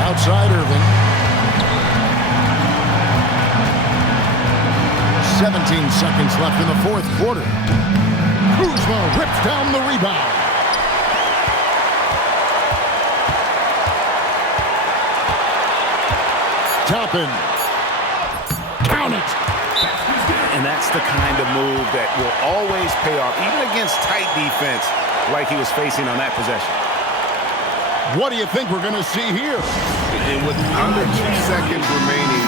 Outside Irving. 17 seconds left in the fourth quarter. Kuzma rips down the rebound. Toppin. Count it. And that's the kind of move that will always pay off, even against tight defense like he was facing on that possession. What do you think we're going to see here? And with under 2 seconds remaining,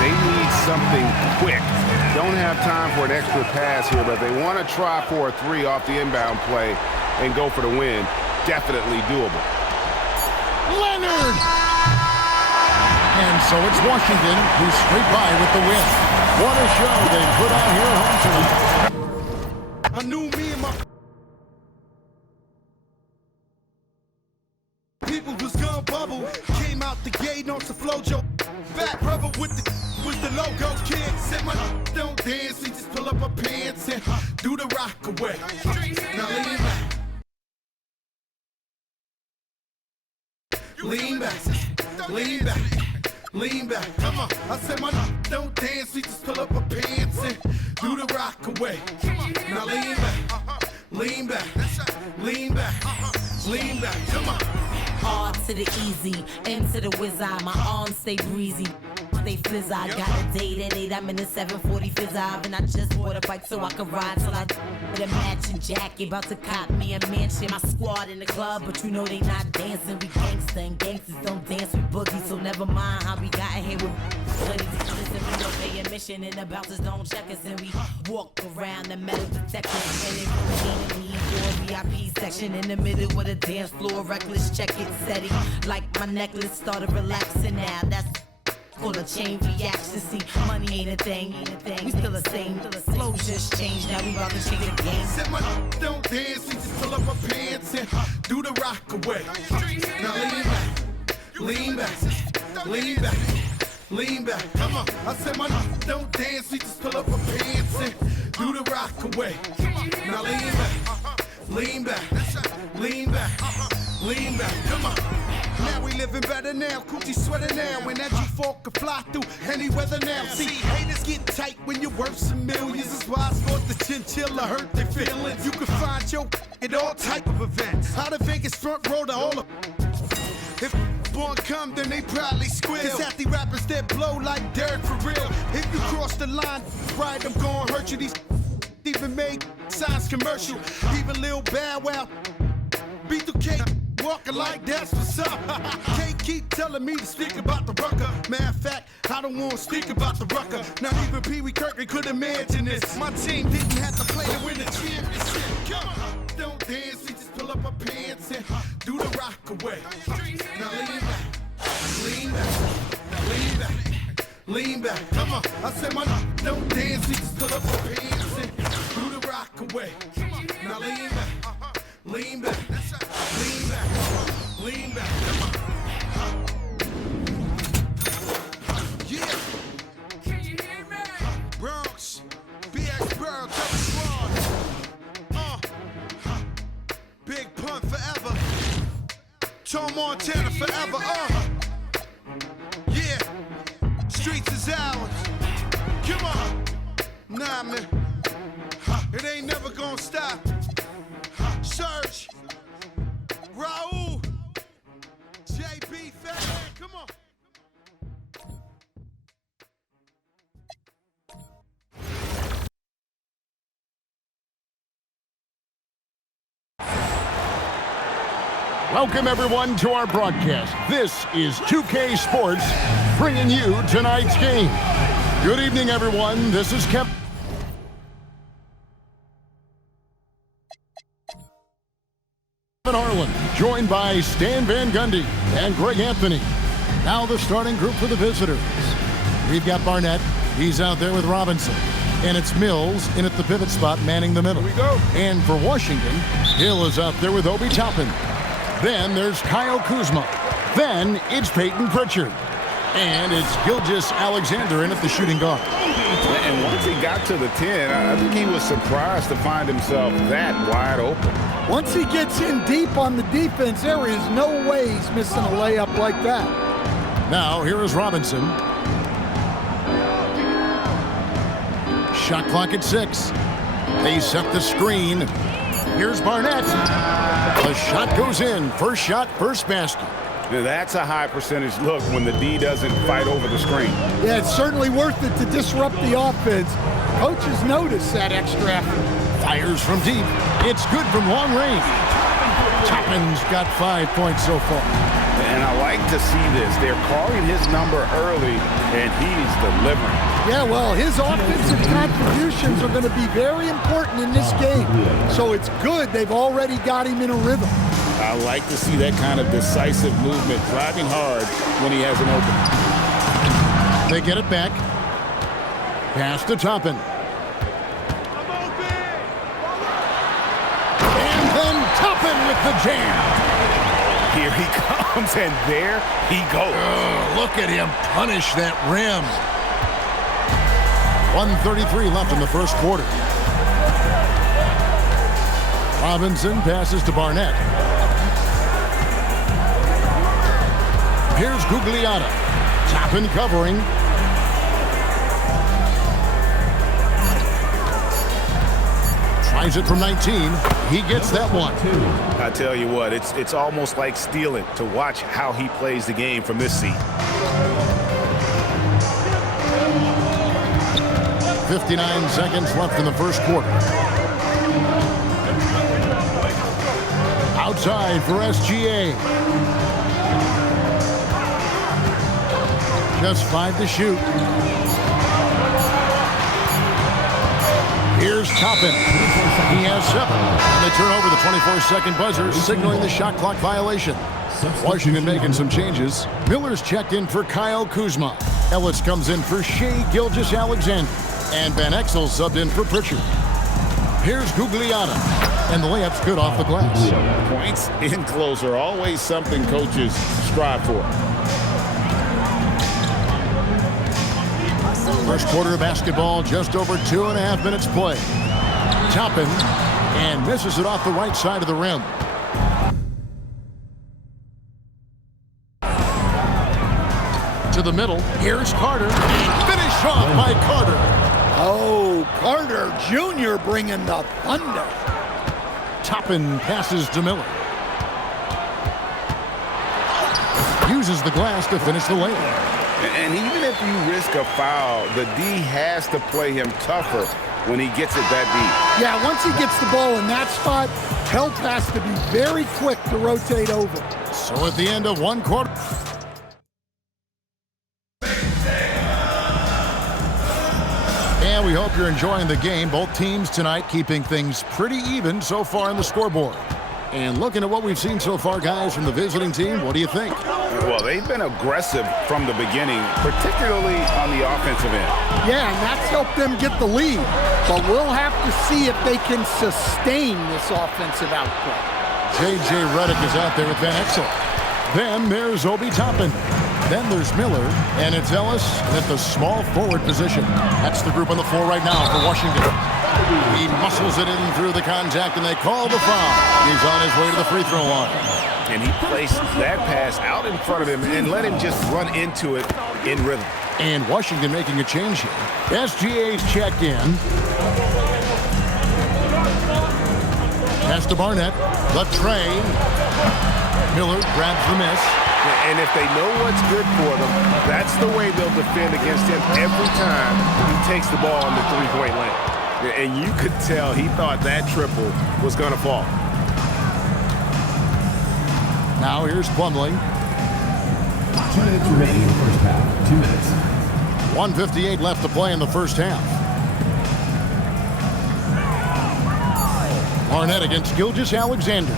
they need something quick. Don't have time for an extra pass here, but they want to try for a three off the inbound play and go for the win. Definitely doable. Leonard! And so it's Washington who's straight by with the win. What a show they put on here at home tonight. I knew me and my people was gonna bubble. Came out the gate on some flojo. Back rubber with the was the logo. Kid said my don't dance. We just pull up our pants and do the rock away. Now lean back. Lean back. Lean back. Lean back. Come on. I said my don't dance. We just pull up our pants and do the rock away. Now lean back. Lean back. Lean back. Lean back. Come on. Hard to the easy, into the whiz eye. My arms stay breezy. They fizz. I got a date at 8, I'm in the 740 fizz. And I just bought a bike so I can ride till I with a matching jacket. About to cop me a mansion. My squad in the club, but you know they not dancing. We gangsta and gangsters don't dance with boogie. So never mind how we got in here with plenty of listen, we don't pay admission and the bouncers don't check us. And we walk around the metal detectors. And it routine for a VIP section in the middle with a dance floor. Reckless check it, steady. Like my necklace started relaxing now. That's called a chain reaction. See, money ain't a thing. We still the same. Flow just changed. Now we about to change the game. Said my don't dance, we just pull up our pants and do the rock away. Now lean back, lean back, lean back. Come on. I said my don't dance, we just pull up our pants and do the rock away. Now lean back, lean back, lean back. Come on. Now we living better now, coochie sweater now, and that G4 can fly through any weather now. See, haters get tight when you're worth some millions. That's why I thought the chinchilla hurt their feelings. You can find your at all type of events. Out of Vegas front row to all of. If one come, then they probably squeal. Cause half the rappers that blow like Derek for real. If you cross the line, right, I'm gonna hurt you. These even made signs commercial. Even Lil Bow Wow, B2K. Walking like that's what's up. Can't keep telling me to speak about the rucker. Matter of fact, I don't want to speak about the rucker. Not even Pee Wee Kirkland could imagine this. My team didn't have to play to win the championship. Come on. Don't dance, we just pull up our pants and do the rock away. Now lean back, lean back, lean back. Come on. I said my don't dance, we just pull up our pants and do the rock away. Now lean back, lean back. Lean back, lean back, come on. Yeah. Can you hear me? Bronx, BX Burrow, Squad. Big Pun forever. Tom Montana forever. Yeah. Streets is ours. Come on. Nah, man. It ain't never gonna stop. Search. Raul, JB, Fat Man, come on. Welcome, everyone, to our broadcast. This is 2K Sports bringing you tonight's game. Good evening, everyone. This is Kevin Harlan, joined by Stan Van Gundy and Greg Anthony. Now the starting group for the visitors. We've got Barnett. He's out there with Robinson. And it's Mills in at the pivot spot, manning the middle. Here we go. And for Washington, Hill is out there with Obi Toppin. Then there's Kyle Kuzma. Then it's Peyton Pritchard. And it's Gilgeous Alexander in at the shooting guard. And once he got to the 10, I think he was surprised to find himself that wide open. Once he gets in deep on the defense, there is no way he's missing a layup like that. Now, here is Robinson. Shot clock at 6. They set the screen. Here's Barnett. The shot goes in. First shot, first basket. That's a high percentage look when the D doesn't fight over the screen. Yeah, it's certainly worth it to disrupt the offense. Coaches notice that extra effort. Fires from deep. It's good from long range. Toppin's got 5 points so far. And I like to see this. They're calling his number early, and he's delivering. Yeah, well, his offensive contributions are going to be very important in this game. So it's good they've already got him in a rhythm. I like to see that kind of decisive movement, driving hard when he has an opening. They get it back. Pass to Toppin. And then Toppin with the jam. Here he comes, and there he goes. Look at him punish that rim. 1:33 left in the first quarter. Robinson passes to Barnett. Here's Gugliotta. Toppin covering. Tries it from 19. He gets that one. I tell you what, it's almost like stealing to watch how he plays the game from this seat. 59 seconds left in the first quarter. Outside for SGA. Just 5 to shoot. Here's Toppin. He has 7. And they turn over the 24-second buzzer, signaling the shot clock violation. Washington making some changes. Miller's checked in for Kyle Kuzma. Ellis comes in for Shai Gilgeous-Alexander. And Van Exel subbed in for Pritchard. Here's Gugliotta. And the layup's good off the glass. Points in close are always something coaches strive for. First quarter of basketball, just over 2.5 minutes play. Toppin and misses it off the right side of the rim. To the middle, here's Carter. Finish off by Carter. Oh, Carter Jr. bringing the thunder. Toppin passes to Miller. Uses the glass to finish the layup. And even if you risk a foul, the D has to play him tougher when he gets it that deep. Yeah, once he gets the ball in that spot, Pelt has to be very quick to rotate over. So at the end of one quarter. And we hope you're enjoying the game. Both teams tonight keeping things pretty even so far on the scoreboard. And looking at what we've seen so far, guys, from the visiting team, what do you think? Well, they've been aggressive from the beginning, particularly on the offensive end. Yeah, and that's helped them get the lead. But we'll have to see if they can sustain this offensive output. J.J. Redick is out there with Van Exel. Then there's Obi Toppin. Then there's Miller, and it's Ellis at the small forward position. That's the group on the floor right now for Washington. He muscles it in through the contact, and they call the foul. He's on his way to the free throw line. And he placed that pass out in front of him and let him just run into it in rhythm. And Washington making a change here. SGA's checked in. Pass to Barnett. The tray. Miller grabs the miss. And if they know what's good for them, that's the way they'll defend against him every time he takes the ball in the three-point lane. And you could tell he thought that triple was going to fall. Now here's Plumlee. 2 minutes remaining in the first half. 2 minutes. 1:58 left to play in the first half. Barnett against Gilgeous-Alexander.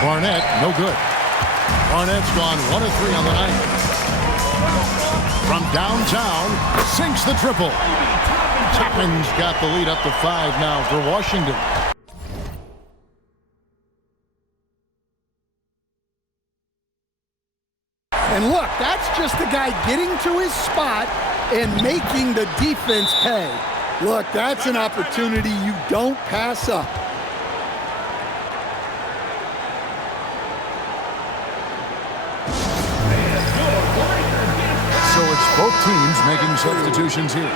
Barnett, no good. Barnett's gone 1 of 3 on the night. From downtown, sinks the triple. Toppin's got the lead up to 5 now for Washington. And look, that's just the guy getting to his spot and making the defense pay. Look, that's an opportunity you don't pass up. So it's both teams making substitutions here.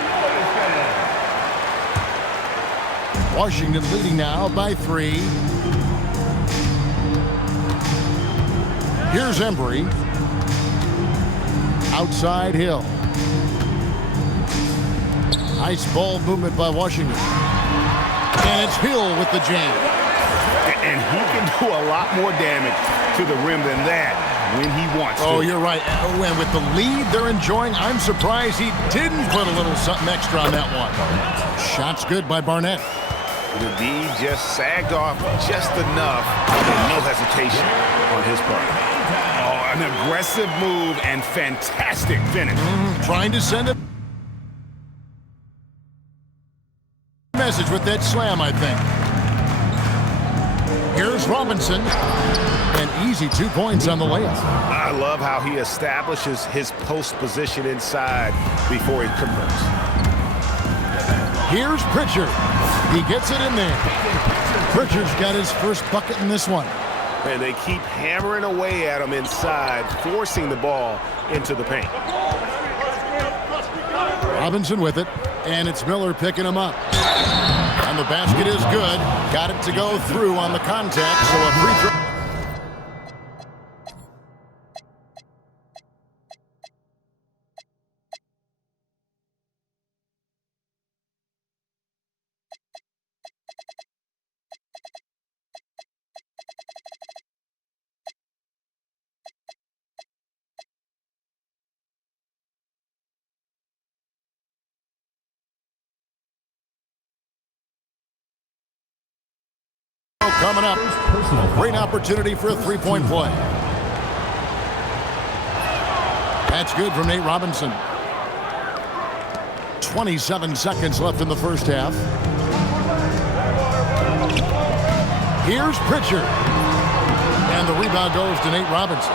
Washington leading now by 3. Here's Embry. Outside Hill. Nice ball movement by Washington. And it's Hill with the jam. And he can do a lot more damage to the rim than that when he wants to. Oh, you're right. And with the lead they're enjoying, I'm surprised he didn't put a little something extra on that one. Shot's good by Barnett. The D just sagged off just enough and no hesitation on his part. Oh, an aggressive move and fantastic finish. Trying to send a message with that slam, I think. Here's Robinson. An easy 2 points on the layup. I love how he establishes his post position inside before he converts. Here's Pritchard. He gets it in there. Pritchard's got his first bucket in this one. And they keep hammering away at him inside, forcing the ball into the paint. Robinson with it, and it's Miller picking him up. And the basket is good. Got it to go through on the contact, so a free throw. Coming up, great opportunity for a three-point play. That's good from Nate Robinson. 27 seconds left in the first half. Here's Pritchard. And the rebound goes to Nate Robinson.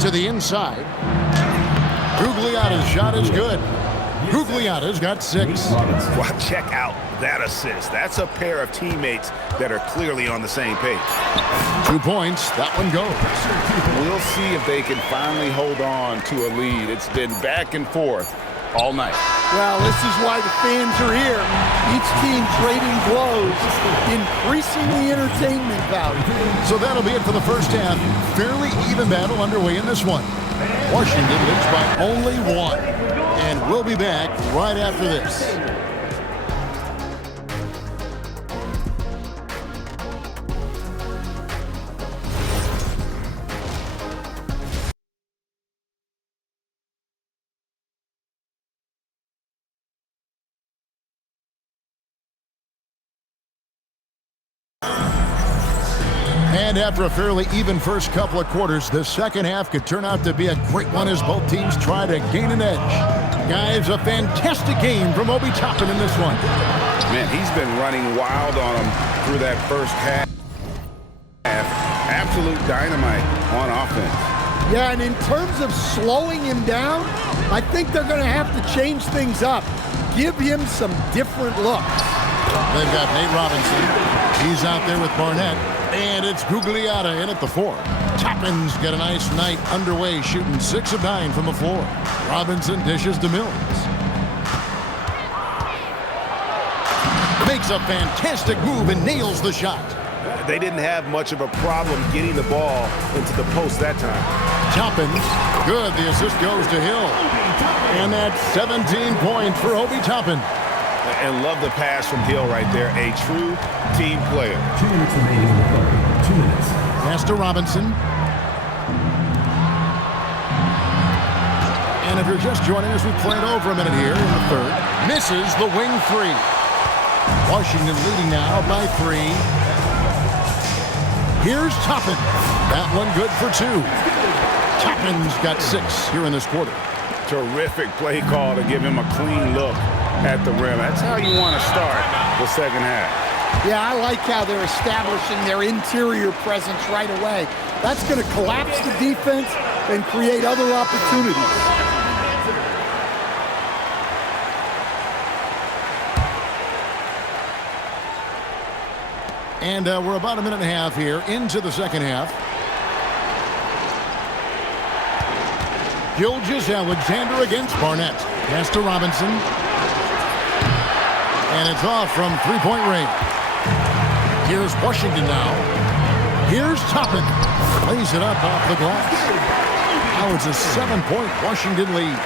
To the inside. Gugliotta's shot is good. Gugliotta's got 6. Well, check out that assist. That's a pair of teammates that are clearly on the same page. 2 points. That one goes. We'll see if they can finally hold on to a lead. It's been back and forth all night. Well, this is why the fans are here. Each team trading blows, increasing the entertainment value. So that'll be it for the first half. Fairly even battle underway in this one. Washington leads by only 1. And we'll be back right after this. And after a fairly even first couple of quarters, the second half could turn out to be a great one as both teams try to gain an edge. Guys, a fantastic game from Obi Toppin in this one. Man, he's been running wild on him through that first half. Absolute dynamite on offense. Yeah, and in terms of slowing him down, I think they're going to have to change things up. Give him some different looks. They've got Nate Robinson. He's out there with Barnett. And it's Gugliotta in at the 4. Toppin's got a nice night underway, shooting 6 of 9 from the floor. Robinson dishes to Mills. Makes a fantastic move and nails the shot. They didn't have much of a problem getting the ball into the post that time. Toppin's good. The assist goes to Hill. And that's 17 points for Obi Toppin. And love the pass from Hill right there. A true team player. 2 minutes remaining in the third. 2 minutes. Pass to Robinson. And if you're just joining us, we played over a minute here in the third. Misses the wing 3. Washington leading now by 3. Here's Toppin. That one good for 2. Toppin's got 6 here in this quarter. Terrific play call to give him a clean look at the rim. That's how you want to start the second half. Yeah, I like how they're establishing their interior presence right away. That's going to collapse the defense and create other opportunities. And we're about a minute and a half here into the second half. Gilgeous-Alexander against Barnett. Pass to Robinson. And it's off from three-point range. Here's Washington now. Here's Toppin. Plays it up off the glass. Now it's a 7-point Washington lead.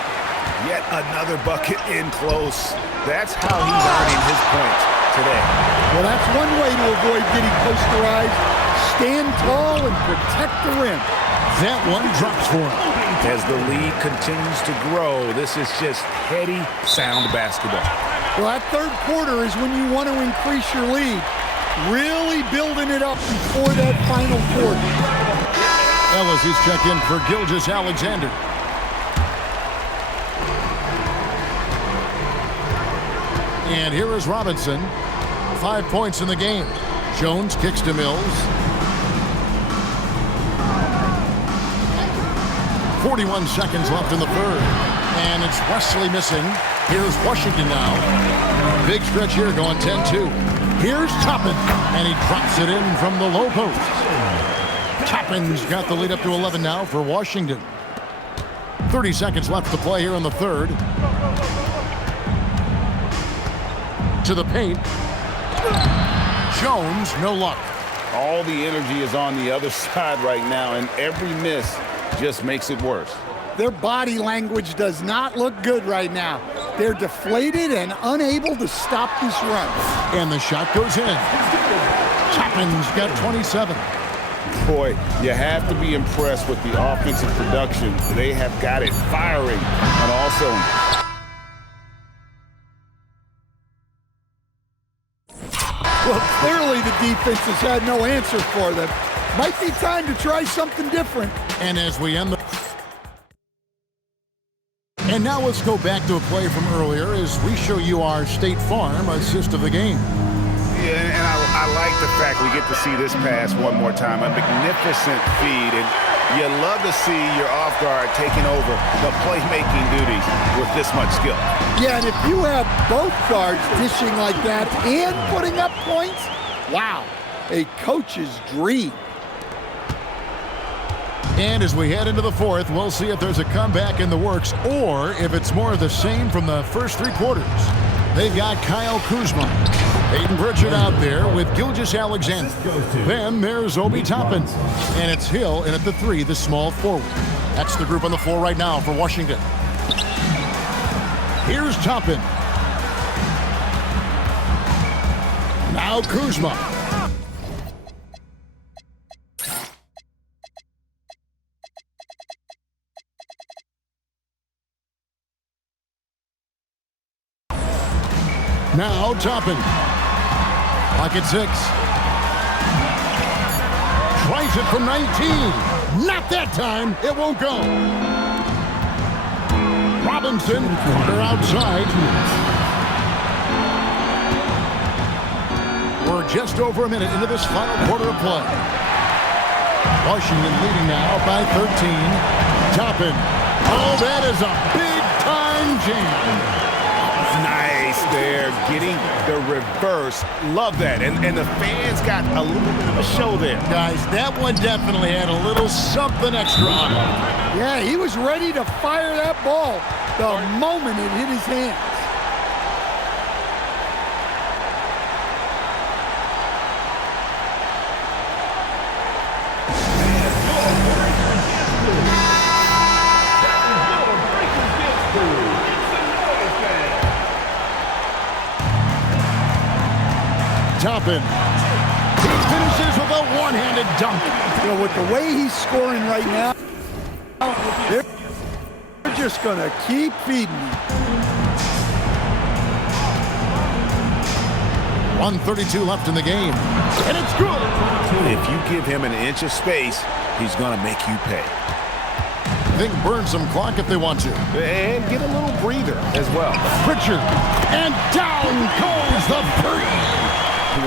Yet another bucket in close. That's how he's earning his points today. Well, that's one way to avoid getting posterized. Stand tall and protect the rim. That one drops for him. As the lead continues to grow, this is just heady, sound basketball. Well, that third quarter is when you want to increase your lead. Really building it up before that final quarter. Ellis is checked in for Gilgeous-Alexander. And here is Robinson. 5 points in the game. Jones kicks to Mills. 41 seconds left in the third. And it's Wesley missing. Here's Washington now. Big stretch here going 10-2. Here's Toppin. And he drops it in from the low post. Toppin's got the lead up to 11 now for Washington. 30 seconds left to play here in the third. To the paint. Jones, no luck. All the energy is on the other side right now, and every miss just makes it worse. Their body language does not look good right now. They're deflated and unable to stop this run. And the shot goes in. Toppin's got 27. Boy, you have to be impressed with the offensive production. They have got it firing on all cylinders. clearly the defense has had no answer for them. Might be time to try something different. And as we end the... And now let's go back to a play from earlier as we show you our State Farm assist of the game. Yeah, and I like the fact we get to see this pass one more time. A magnificent feed, and you love to see your off guard taking over the playmaking duties with this much skill. Yeah, and if you have both guards dishing like that and putting up points, wow, a coach's dream. And as we head into the fourth, we'll see if there's a comeback in the works or if it's more of the same from the first three quarters. They've got Kyle Kuzma, Peyton Pritchard out there with Gilgeous Alexander. Then there's Obi Toppin. And it's Hill in at the three, the small forward. That's the group on the floor right now for Washington. Here's Toppin. Now Kuzma. Now Toppin. Pocket six. Tries it from 19. Not that time. It won't go. Robinson, corner outside. We're just over a minute into this final quarter of play. Washington leading now by 13. Toppin. Oh, that is a big-time jam. Nice there, getting the reverse. Love that. And the fans got a little bit of a show there. Guys, that one definitely had a little something extra on it. Yeah, he was ready to fire that ball the moment it hit his hands. Toppin. He finishes with a one-handed dunk. You know, with the way he's scoring right now, they're just going to keep feeding him. 1:32 left in the game. And it's good. If you give him an inch of space, he's going to make you pay. They can burn some clock if they want to. And get a little breather as well. Pritchard. And down goes the three.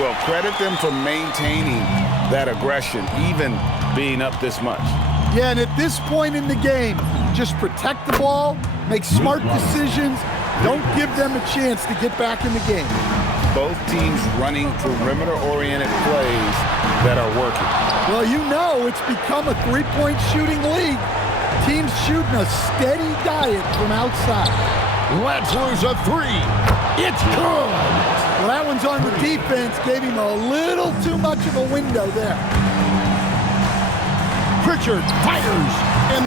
Well, credit them for maintaining that aggression, even being up this much. Yeah, and at this point in the game, just protect the ball, make smart decisions, don't give them a chance to get back in the game. Both teams running perimeter-oriented plays that are working. Well, you know it's become a three-point shooting league. Teams shooting a steady diet from outside. Let's lose a three. It's good. Well, that one's on the defense. Gave him a little too much of a window there. Pritchard fires. And